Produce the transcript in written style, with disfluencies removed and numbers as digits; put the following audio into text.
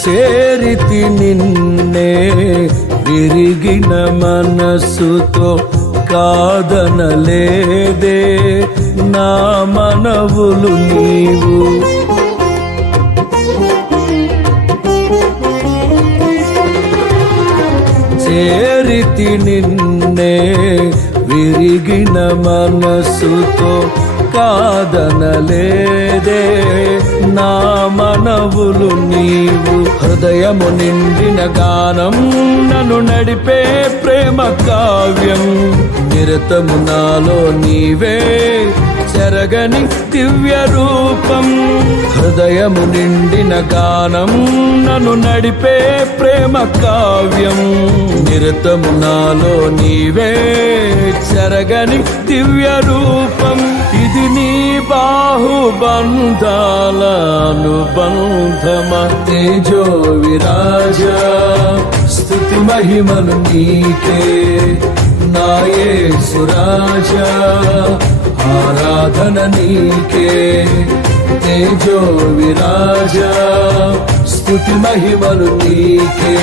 చేరితి నిన్నే విరిగిన మనస్సుతో కాదనలేదే నా మనవులు నీవు. చేరితి నిన్నే విరిగిన మనస్సుతో కాదనలేదే నా మనవులు నీవు. హృదయము నిండిన గానం నన్ను నడిపే ప్రేమ కావ్యం. నిరతము నాలో నీవే చెరగని దివ్య రూపం. హృదయము నిండిన గానం నన్ను నడిపే ప్రేమ కావ్యం. నిరతము నాలో నీవే చెరగని దివ్య రూపం. ఇది నీ బాహుబంధాల అనుబంధమా. తేజో విరాజ స్తుతి మహిమలు నీకే నా యేసు రాజా. ఆరాధన నీకే తేజో విరాజ స్తుతి మహిమలు నీకే